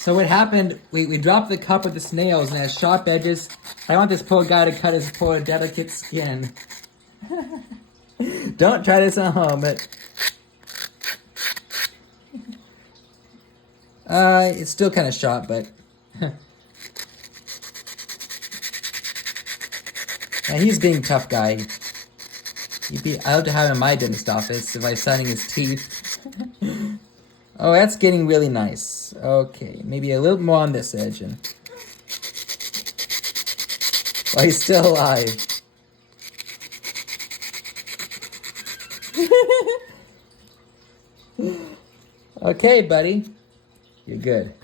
So what happened, we dropped the cup with the snails and it has sharp edges. I want this poor guy to cut his poor delicate skin. Don't try this at home, but... it's still kind of sharp, but... Yeah, he's being a tough guy. I'd love to have him in my dentist office if I was signing his teeth. Oh, that's getting really nice. Okay, maybe a little more on this edge. And... oh, he's still alive. Okay, buddy. You're good.